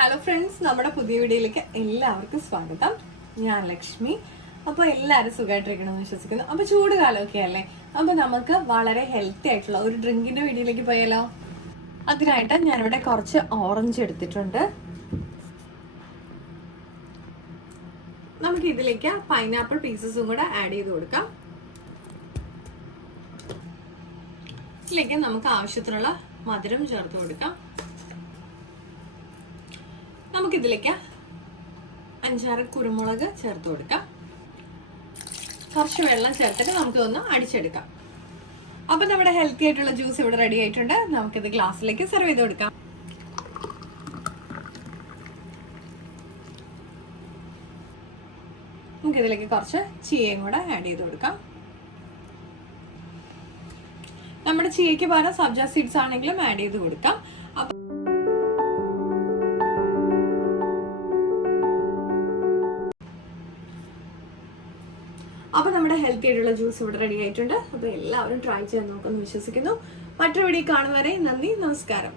Hello friends, നമ്മുടെ പുതിയ വീഡിയോയിലേക്ക് എല്ലാവർക്കും സ്വാഗതം. ഞാൻ ലക്ഷ്മി. അപ്പോൾ എല്ലാവരും സുഖമായിട്ടിരിക്കണമെന്ന് വിശ്വസിക്കുന്നു. അപ്പോൾ ചൂട് കാലമൊക്കെ അല്ലേ, അപ്പോൾ നമുക്ക് വളരെ ഹെൽത്തി ആയിട്ടുള്ള ഒരു ഡ്രിങ്കിന്റെ വീഡിയോയിലേക്ക് പോയാലോ. അതിനായിട്ട് ഞാനിവിടെ കുറച്ച് ഓറഞ്ച് എടുത്തിട്ടുണ്ട്. നമുക്ക് ഇതിലേക്ക് പൈനാപ്പിൾ പീസസും കൂടെ ആഡ് ചെയ്ത് കൊടുക്കാം. ഇതിലേക്ക് നമുക്ക് ആവശ്യത്തിനുള്ള മധുരം ചേർത്ത് കൊടുക്കാം. നമുക്കിതിലേക്ക് 5-6 കുരുമുളക് ചേർത്ത് കൊടുക്കാം. കുറച്ച് വെള്ളം ചേർത്തിട്ട് നമുക്കിതൊന്ന് അടിച്ചെടുക്കാം. അപ്പൊ നമ്മുടെ ഹെൽത്തി ആയിട്ടുള്ള ജ്യൂസ് ഇവിടെ റെഡി ആയിട്ടുണ്ട്. നമുക്കിത് ഗ്ലാസ്സിലേക്ക് സെർവ് ചെയ്ത് കൊടുക്കാം. നമുക്കിതിലേക്ക് കുറച്ച് ചീയയും കൂടെ ആഡ് ചെയ്ത് കൊടുക്കാം. നമ്മുടെ ചീയയ്ക്ക് പകരം സബ്ജ സീഡ്സ് ആണെങ്കിലും ആഡ് ചെയ്ത് കൊടുക്കാം. അപ്പൊ നമ്മുടെ ഹെൽത്തി ആയിട്ടുള്ള ജ്യൂസ് ഇവിടെ റെഡി ആയിട്ടുണ്ട്. അപ്പൊ എല്ലാവരും ട്രൈ ചെയ്യാൻ നോക്കുമെന്ന് വിശ്വസിക്കുന്നു. മറ്റൊരു വീഡിയോ കാണും വരെ നന്ദി, നമസ്കാരം.